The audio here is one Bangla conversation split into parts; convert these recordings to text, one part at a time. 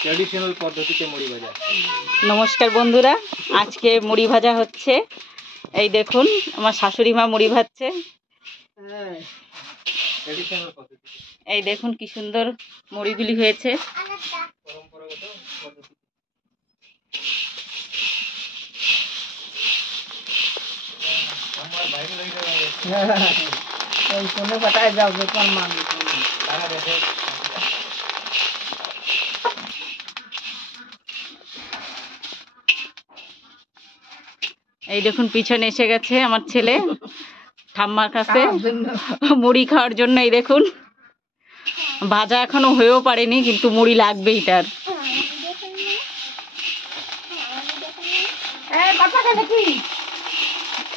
ট্র্যাডিশনাল পদ্ধতিতে মুড়ি ভাজা। নমস্কার বন্ধুরা, আজকে মুড়ি ভাজা হচ্ছে। এই দেখুন আমার শাশুড়ি মা মুড়ি ভাজছে। ট্র্যাডিশনাল পদ্ধতি। এই দেখুন কি সুন্দর মুড়িগুলি হয়েছে। পরম্পরাগত পদ্ধতি। আমার বাইরে লইতে হবে। ওই কোনে বাটায় যাও দোকান মামি তারা দেখে এই দেখুন পিছনে এসে গেছে আমার ছেলে ঠাম্মার কাছে মুড়ি খাওয়ার জন্য। এই দেখুন ভাজা এখনো হয়েও পারেনি, কিন্তু মুড়ি লাগবেই তার।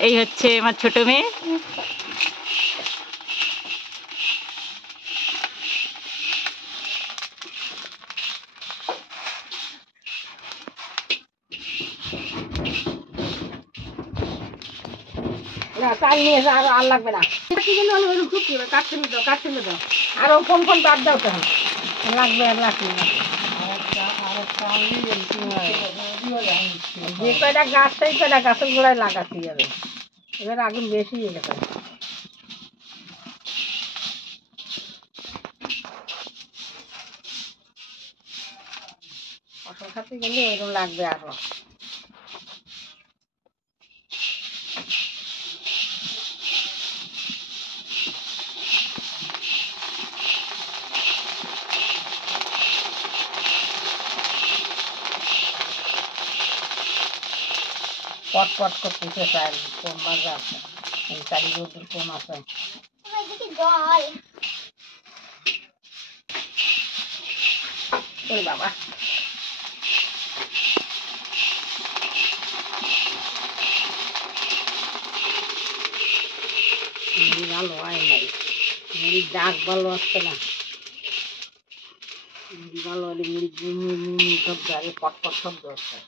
এই হচ্ছে আমার ছোট মেয়ে। চাল নিয়ে আর আর লাগবে না, কাটছিল দাও আরো ফোন ফোন বাদ দাও তখন লাগবে আর লাগবে না। যে কয়টা গাছ সেই কয়টা গাছের গোড়ায় লাগাতে যাবে, এবার আগুন বেশি এলে পারে। ফসল খাতে গেলে ওইরকম লাগবে আরো। পট পট করতেছে চাল কোন বাজা আছে, এই চালি রোদ্দুর কম আছে। ওই বাবা মুড়ি ভালো হয় নাই, মুড়ির ডাক ভালো আসছে না। মুড়ি ভালো হলে মুড়ি শব্দ আগে পট পট শব্দ হচ্ছে।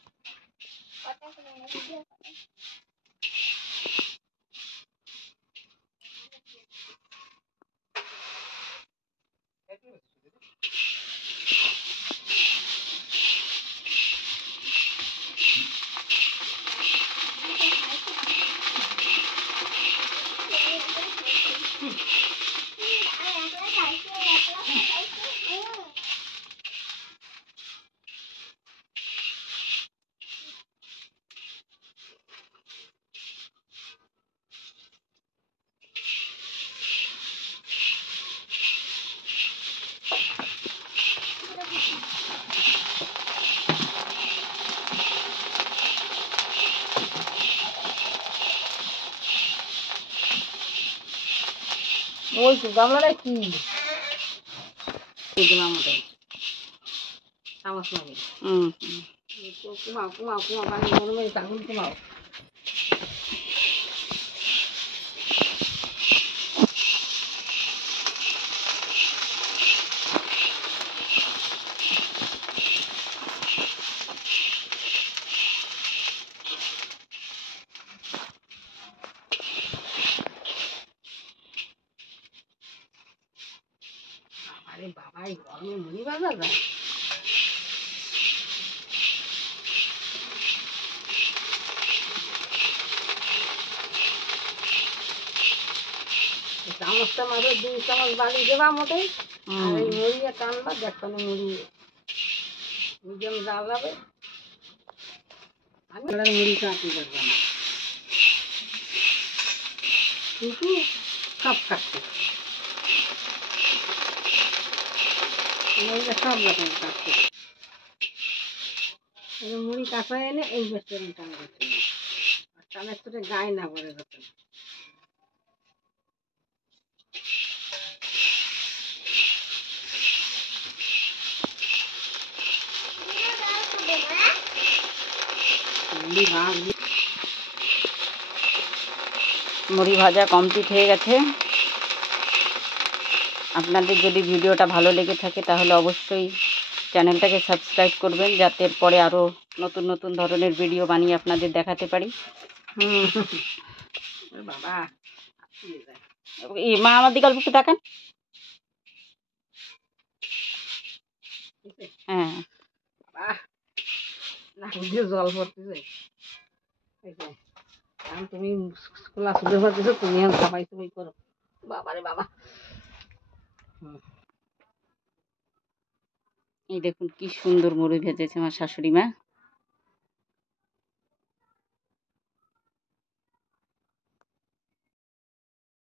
ওই তো গামলাটা কি দিলাম ওটাই চামচ লাগে। কুমাও কুমাও কুমাও পানি গরম হয়ে আগুন কুমাও। আরে বাবা এই গরমে মুড়ি ভাজা যায়? চামচটা মাঝে 2 চামচ বালি দেবা মোটেই, আর এই মুড়িয়ে টানবা দেখো মুড়ি মিডিয়াম জাল যাবে। আমি মুড়ি কাটি পারবো না, কিন্তু সব কাটতে সব রকম কাটতে। মুড়ি কাঁচা এনে এই বেশি টান করতে, আর টানের সাথে গায়ে না ভরে যাচ্ছে। মুড়ি ভাজা কমপ্লিট হয়ে গেছে। আপনাদের যদি ভিডিওটা ভালো লেগে থাকে তাহলে অবশ্যই চ্যানেলটাকে সাবস্ক্রাইব করবেন, যাতে পরে আরও নতুন নতুন ধরনের ভিডিও বানিয়ে আপনাদের দেখাতে পারি। বাবা মা আমার দিকে অল্প একটু তাকান। হ্যাঁ বুঝিয়ে জল পড়তেছে এই যে এখন তুমি খোলা শুরু করতেছো তুমি এখন সাফাই সাফাই করো বাবারে বাবা এই দেখুন কি সুন্দর মুড়ি ভেজেছে আমার শাশুড়ি মা।